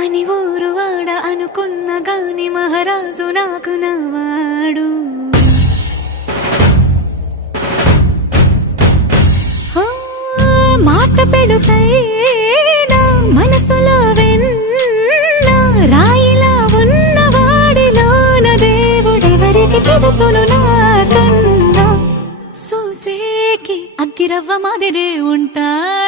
అని ఊరు వాడ అనుకున్న గాని మహారాజు నాకు నవాడు. మాట పెడుసైనా మనసులో వెన్న రాయిలా ఉన్నవాడిలోన దేవుడెవరికి తెలుసును నాకన్నా. సూసేకి అగ్గిరవ్వ మాదిరే ఉంటాడు.